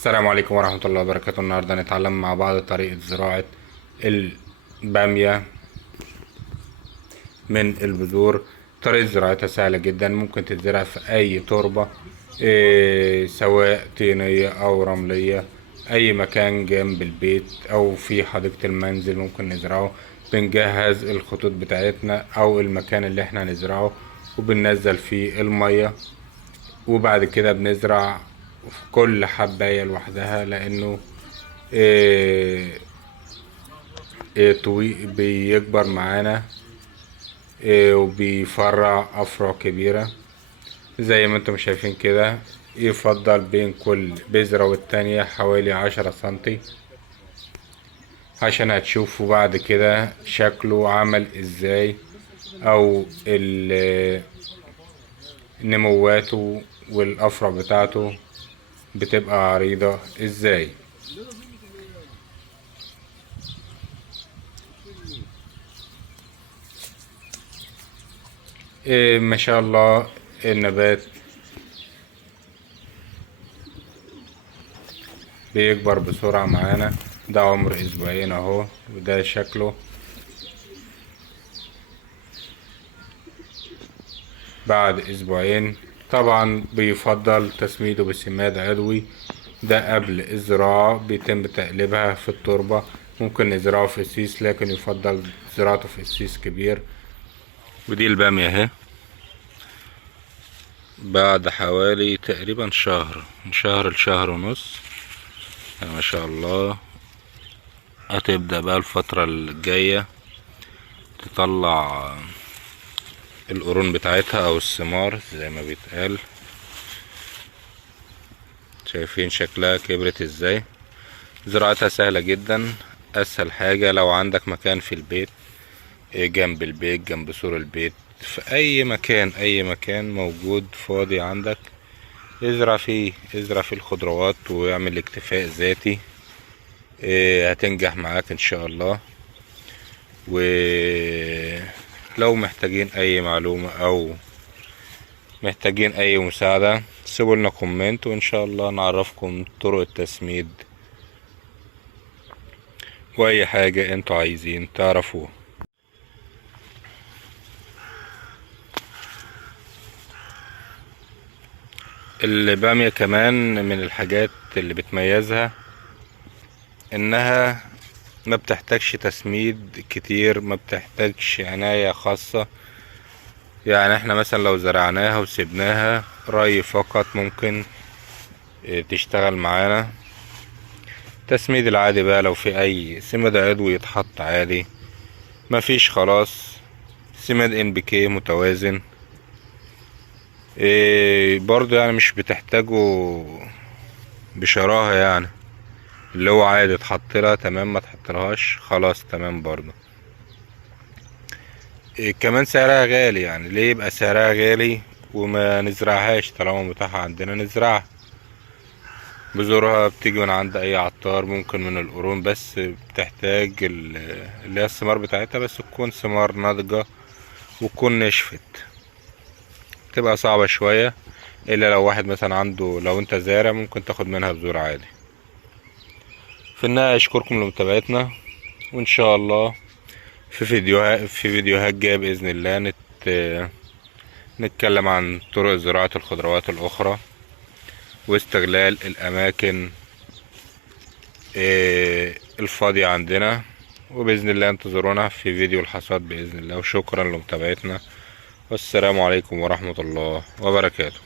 السلام عليكم ورحمة الله وبركاته. النهاردة هنتعلم مع بعض طريقة زراعة البامية من البذور. طريقة زراعتها سهلة جدا، ممكن تتزرع في أي تربة، سواء طينية أو رملية. أي مكان جنب البيت أو في حديقة المنزل ممكن نزرعه. بنجهز الخطوط بتاعتنا أو المكان اللي احنا هنزرعه، وبننزل فيه المية، وبعد كده بنزرع في كل حباية لوحدها، لأنه إيه بيكبر معانا، وبيفرع أفرع كبيرة زي ما انتم شايفين كده. يفضل بين كل بذرة والتانية حوالي 10 سنتي، عشان هتشوفوا بعد كده شكله عمل ازاي، او نمواته والأفرع بتاعته بتبقى عريضة ازاي. ما شاء الله النبات بيكبر بسرعة معانا. ده عمر اسبوعين اهو، وده شكله بعد اسبوعين. طبعا بيفضل تسميده بسماد عضوي. ده قبل الزراعة بيتم تقليبها في التربة. ممكن نزرعه في السيس، لكن يفضل زراعته في السيس كبير. ودي البامية اهي، بعد حوالي تقريبا شهر، من شهر لشهر ونص. ما شاء الله. هتبدأ بقى الفترة الجاية تطلع القرون بتاعتها او الثمار زي ما بيتقال. شايفين شكلها كبرت ازاي. زراعتها سهلة جدا. اسهل حاجة لو عندك مكان في البيت، جنب البيت، جنب سور البيت، في اي مكان، اي مكان موجود فاضي عندك، ازرع فيه الخضروات واعمل اكتفاء ذاتي. هتنجح معاك ان شاء الله. ولو محتاجين اي معلومة او محتاجين اي مساعدة، سيبوا لنا كومنت وان شاء الله نعرفكم طرق التسميد واي حاجة انتوا عايزين تعرفوها. البامية كمان من الحاجات اللي بتميزها انها ما بتحتاجش تسميد كتير، ما بتحتاجش عناية خاصة. يعني احنا مثلا لو زرعناها وسبناها ري فقط ممكن تشتغل معانا. تسميد العادي بقى لو في اي سماد عضوي يتحط عادي، مفيش خلاص. سماد NPK متوازن. برضو يعني مش بتحتاجه بشراهة، يعني اللي هو عادي تحط لها تمام، ما تحطلهاش خلاص تمام برضو. كمان سعرها غالي. يعني ليه يبقى سعرها غالي وما نزرعهاش طالما متاحة عندنا نزرعها؟ بذورها بتيجي من عند اي عطار، ممكن من القرون، بس بتحتاج اللي هي الثمار بتاعتها بس تكون ثمار ناضجة وتكون نشفت. تبقى صعبة شوية، الا لو واحد مثلا عنده، لو انت زارع ممكن تاخد منها بذور عادي. في النهاية اشكركم لمتابعتنا، وان شاء الله في فيديوهات جاية بإذن الله نتكلم عن طرق زراعة الخضروات الأخرى واستغلال الأماكن الفاضية عندنا. وبإذن الله انتظرونا في فيديو الحصاد بإذن الله. وشكرا لمتابعتنا، والسلام عليكم ورحمة الله وبركاته.